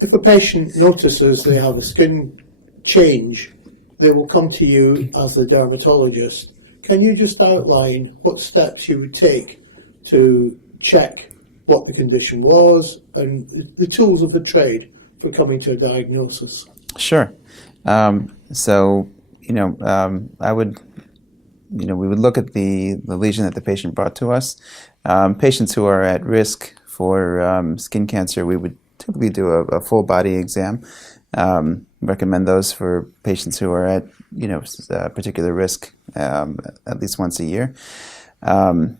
if a patient notices they have a skin change, they will come to you as the dermatologist. Can you just outline what steps you would take to check what the condition was and the tools of the trade for coming to a diagnosis? Sure. So, I would, we would look at the lesion that the patient brought to us. Patients who are at risk for skin cancer, we would typically do a full body exam. Recommend those for patients who are at, particular risk at least once a year. Many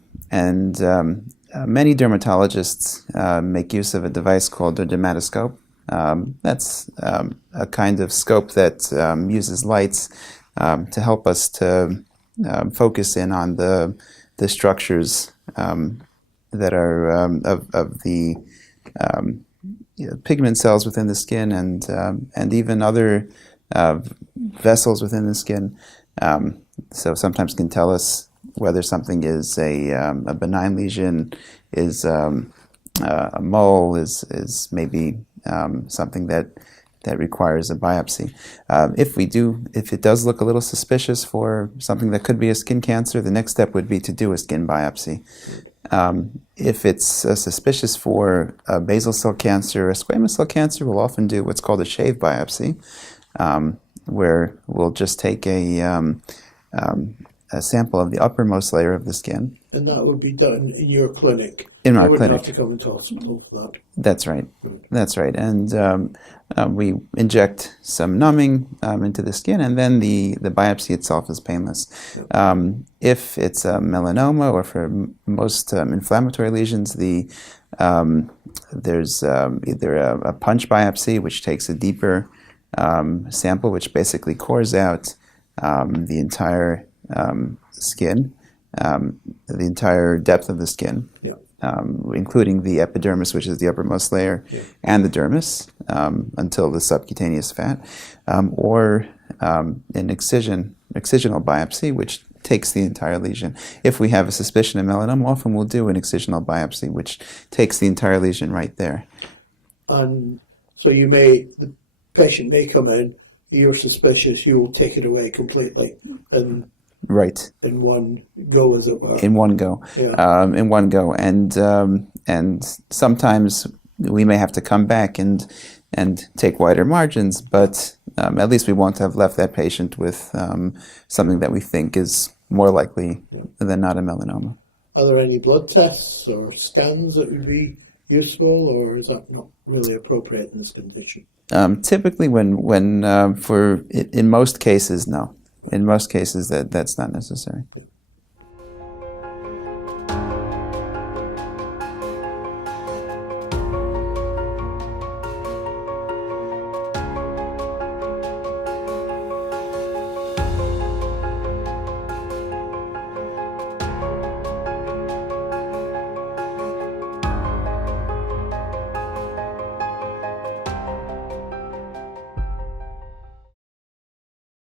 dermatologists make use of a device called a dermatoscope. That's a kind of scope that uses lights to help us to focus in on the structures that are of the pigment cells within the skin and even other vessels within the skin. So sometimes can tell us whether something is a benign lesion, is a mole, is maybe something that requires a biopsy. If it does look a little suspicious for something that could be a skin cancer, the next step would be to do a skin biopsy. If it's suspicious for a basal cell cancer or a squamous cell cancer, we'll often do what's called a shave biopsy, where we'll just take a sample of the uppermost layer of the skin. And that would be done in your clinic? In our clinic. You wouldn't clinic. have to come into hospital for that? That's right. That's right. And we inject some numbing into the skin, and then the biopsy itself is painless. If it's a melanoma or for most inflammatory lesions, there's either a punch biopsy, which takes a deeper sample, which basically cores out the entire skin, the entire depth of the skin. Yeah. Including the epidermis, which is the uppermost layer, yeah, and the dermis until the subcutaneous fat, or an excisional biopsy, which takes the entire lesion. If we have a suspicion of melanoma, often we'll do an excisional biopsy, which takes the entire lesion right there. And so the patient may come in, you're suspicious, you will take it away completely. And right. In one go, as it were. In one go. Yeah. In one go. And sometimes we may have to come back and take wider margins, but at least we won't have left that patient with something that we think is more likely than not a melanoma. Are there any blood tests or scans that would be useful, or is that not really appropriate in this condition? Typically, in most cases, no. In most cases, that's not necessary.